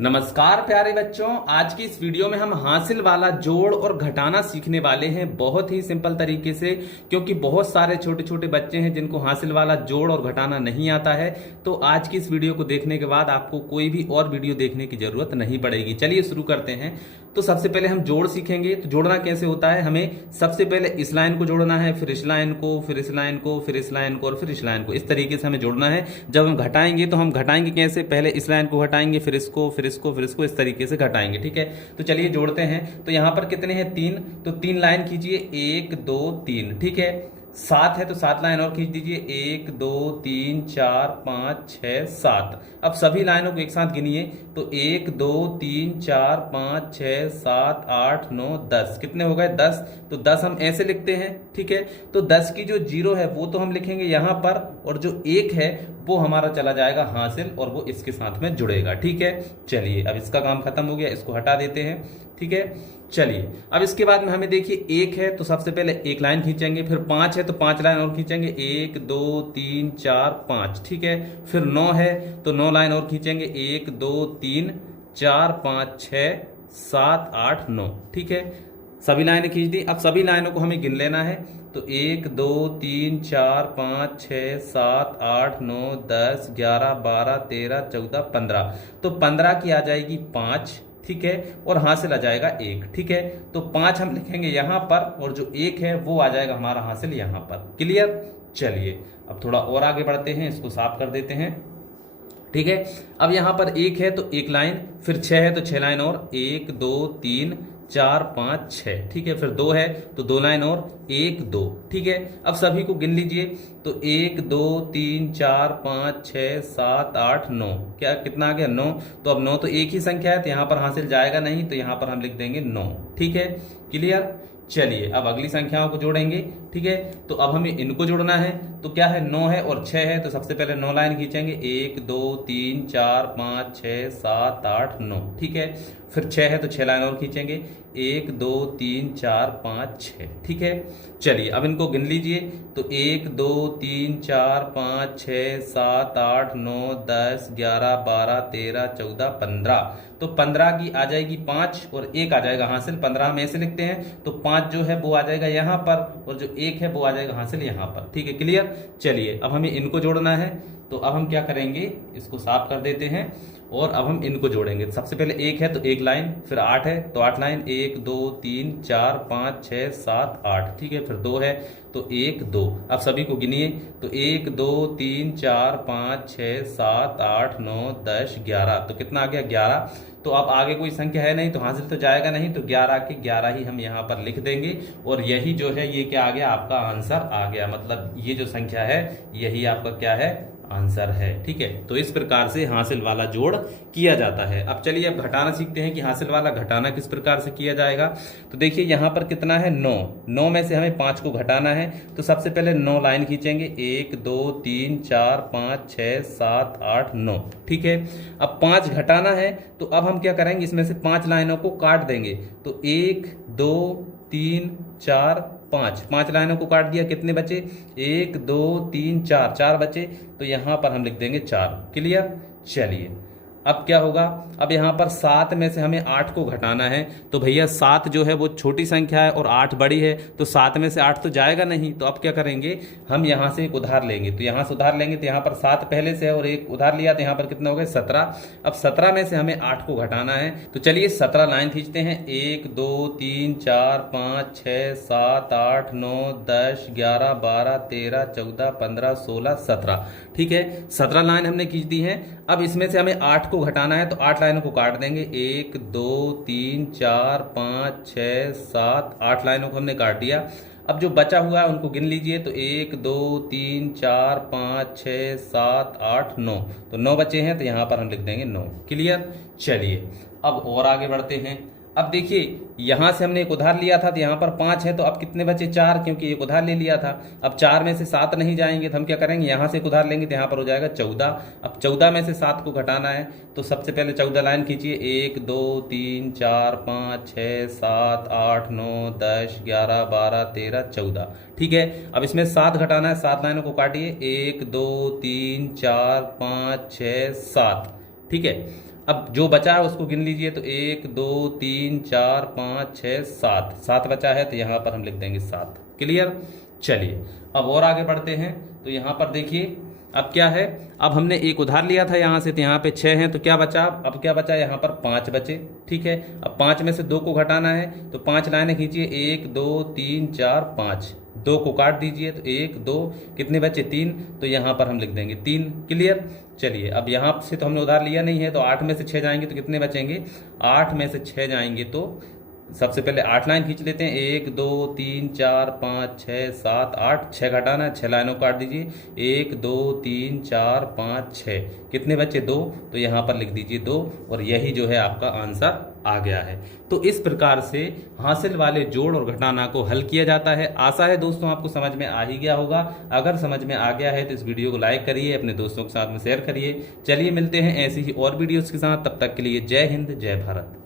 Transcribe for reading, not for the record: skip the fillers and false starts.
नमस्कार प्यारे बच्चों, आज की इस वीडियो में हम हासिल वाला जोड़ और घटाना सीखने वाले हैं बहुत ही सिंपल तरीके से। क्योंकि बहुत सारे छोटे छोटे बच्चे हैं जिनको हासिल वाला जोड़ और घटाना नहीं आता है। तो आज की इस वीडियो को देखने के बाद आपको कोई भी और वीडियो देखने की जरूरत नहीं पड़ेगी। चलिए शुरू करते हैं। तो सबसे पहले हम जोड़ सीखेंगे। तो जोड़ना कैसे होता है, हमें सबसे पहले इस लाइन को जोड़ना है, फिर इस लाइन को, फिर इस लाइन को, फिर इस लाइन को और फिर इस लाइन को। इस तरीके से हमें जोड़ना है। जब हम घटाएंगे तो हम घटाएंगे कैसे, पहले इस लाइन को घटाएंगे, फिर इसको, फिर इसको, फिर इसको, इस तरीके से घटाएंगे। ठीक है, तो चलिए जोड़ते हैं। तो यहां पर कितने हैं, 3। तो 3 लाइन खींचिए, 1 2 3। ठीक है, 7 है तो 7 लाइन और खींच दीजिए, 1 2 3 4 5 6 7। अब सभी लाइनों को एक साथ गिनिए। तो 1 2 3 4 5 6 7 8 9 10। कितने हो गए, 10। तो 10 हम ऐसे लिखते हैं। ठीक है, तो 10 की जो 0 है वो तो हम लिखेंगे यहां पर, और जो 1 है वो हमारा चला जाएगा हासिल और वो इसके साथ में जुड़ेगा। ठीक है, चलिए अब इसका काम खत्म हो गया, इसको हटा देते हैं। ठीक है, चलिए अब इसके बाद में हमें देखिए 1 है तो सबसे पहले एक लाइन खींचेंगे, फिर 5 है तो 5 लाइन और खींचेंगे, 1 2 3 4 5। ठीक है, फिर 9 है तो 9 लाइन और खींचेंगे, 1 2 3 4 5 6 7 8 9। ठीक है, सभी लाइनें खींच दी। अब सभी लाइनों को हमें गिन लेना है। तो 1 2 3 4 5 6 7 8 9 10 11 12 13 14 15। तो 15 की आ जाएगी 5। ठीक है, और हासिल आ जाएगा 1। ठीक है, तो 5 हम लिखेंगे यहां पर और जो 1 है वो आ जाएगा हमारा हासिल यहां पर। क्लियर। चलिए अब थोड़ा और आगे बढ़ते हैं, इसको साफ कर देते हैं। ठीक है, अब यहां पर 1 है तो 1 लाइन, फिर 6 है तो 6 लाइन और, 1 2 3 4 5 6। ठीक है, फिर 2 है तो 2 लाइन और, 1 2। ठीक है, अब सभी को गिन लीजिए। तो 1 2 3 4 5 6 7 8 9। क्या कितना आ गया, 9। तो अब 9 तो एक ही संख्या है तो यहां पर हासिल जाएगा नहीं, तो यहां पर हम लिख देंगे 9। ठीक है, क्लियर। चलिए अब अगली संख्याओं को जोड़ेंगे। ठीक है, तो अब हमें इनको जोड़ना है। तो क्या है, 9 है और 6 है तो सबसे पहले 9 लाइन खींचेंगे, 1 2 3 4 5 6 7 8 9। ठीक है, फिर 6 है तो 6 लाइन और खींचेंगे, 1 2 3 4 5 6। ठीक है, चलिए अब इनको गिन लीजिए। तो 1 2 3 4 5 6 7 8 9 10 11 12 13 14 15। तो 15 की आ जाएगी 5 और 1 आ जाएगा हासिल। 15 हम ऐसे लिखते हैं, तो 5 जो है वो आ जाएगा यहां पर और जो 1 है वो आ जाएगा हासिल यहां पर। ठीक है, क्लियर। चलिए अब हमें इनको जोड़ना है। तो अब हम क्या करेंगे, इसको साफ कर देते हैं और अब हम इनको जोड़ेंगे। सबसे पहले 1 है तो 1 लाइन, फिर 8 है तो 8 लाइन, 1 2 3 4 5 6 7 8। ठीक है, फिर 2 है तो 1 2। अब सभी को गिनिए। तो 1 2 3 4 5 6 7 8 9 10 11। तो कितना आ गया, 11। तो अब आगे कोई संख्या है नहीं तो हासिल तो जाएगा नहीं, तो 11 के 11 ही हम यहाँ पर लिख देंगे। और यही जो है ये क्या आ गया, आपका आंसर आ गया। मतलब ये जो संख्या है यही आपका क्या है, आंसर है। ठीक है, तो इस प्रकार से हासिल वाला जोड़ किया जाता है। अब चलिए अब घटाना सीखते हैं कि हासिल वाला घटाना किस प्रकार से किया जाएगा। तो देखिए यहाँ पर कितना है, 9। 9 में से हमें 5 को घटाना है। तो सबसे पहले 9 लाइन खींचेंगे, 1 2 3 4 5 6 7 8 9। ठीक है, अब 5 घटाना है तो अब हम क्या करेंगे, इसमें से 5 लाइनों को काट देंगे। तो 1 2 3 4 5। 5 लाइनों को काट दिया, कितने बचे, 1 2 3 4। 4 बचे, तो यहां पर हम लिख देंगे 4। क्लियर। चलिए अब क्या होगा, अब यहां पर 7 में से हमें 8 को घटाना है। तो भैया 7 जो है वो छोटी संख्या है और 8 बड़ी है, तो 7 में से 8 तो जाएगा नहीं। तो अब क्या करेंगे, हम यहां से एक उधार लेंगे। तो यहां से उधार लेंगे तो यहां पर 7 पहले से है और एक उधार लिया, तो यहां पर कितना हो गया, 17। अब 17 में से हमें 8 को घटाना है। तो चलिए 17 लाइन खींचते हैं, 1 2 3 4 5 6 7 8 9 10 11 12 13 14 15 16 17। ठीक है, 17 लाइन हमने खींच दी है। अब इसमें से हमें 8 को घटाना है, तो 8 लाइनों को काट देंगे, 1 2 3 4 5 6 7। 8 लाइनों को हमने काट दिया। अब जो बचा हुआ है उनको गिन लीजिए। तो 1 2 3 4 5 6 7 8 9। तो 9 बचे हैं तो यहां पर हम लिख देंगे 9। क्लियर। चलिए अब और आगे बढ़ते हैं। अब देखिए यहां से हमने एक उधार लिया था तो यहां पर 5 है, तो अब कितने बचे, 4, क्योंकि एक उधार ले लिया था। अब 4 में से 7 नहीं जाएंगे तो हम क्या करेंगे, यहां से एक उधार लेंगे तो यहां पर हो जाएगा 14। अब 14 में से 7 को घटाना है। तो सबसे पहले 14 लाइन खींचिए, 1 2 3 4 5 6 7 8 9 10 11 12 13 14। ठीक है, अब इसमें 7 घटाना है। 7 लाइनों को काटिए, 1 2 3 4 5 6 7। ठीक है, अब जो बचा है उसको गिन लीजिए, तो 1 2 3 4 5 6 7, 7 बचा है तो यहाँ पर हम लिख देंगे 7। क्लियर। चलिए अब और आगे बढ़ते हैं। तो यहाँ पर देखिए अब क्या है, अब हमने एक उधार लिया था यहाँ से, तो यहाँ पे 6 हैं, तो क्या बचा, अब क्या बचा, यहाँ पर 5 बचे। ठीक है, अब 5 में से 2 को घटाना है, तो 5 लाइनें खींचिए, 1 2 3 4 5, 2 को काट दीजिए, तो 1 2 कितने बचे, 3, तो यहाँ पर हम लिख देंगे 3। क्लियर। चलिए अब यहाँ से तो हमने उधार लिया नहीं है, तो 8 में से 6 जाएंगे तो कितने बचेंगे, 8 में से 6 जाएंगे तो सबसे पहले 8 लाइन खींच लेते हैं, 1 2 3 4 5 6 7 8, 6 घटाना है, 6 लाइनों को काट दीजिए, 1 2 3 4 5 6, कितने बचे, 2, तो यहाँ पर लिख दीजिए 2, और यही जो है आपका आंसर आ गया है। तो इस प्रकार से हासिल वाले जोड़ और घटाना को हल किया जाता है। आशा है दोस्तों आपको समझ में आ ही गया होगा। अगर समझ में आ गया है तो इस वीडियो को लाइक करिए, अपने दोस्तों के साथ में शेयर करिए। चलिए मिलते हैं ऐसी ही और वीडियोस के साथ, तब तक के लिए जय हिंद जय भारत।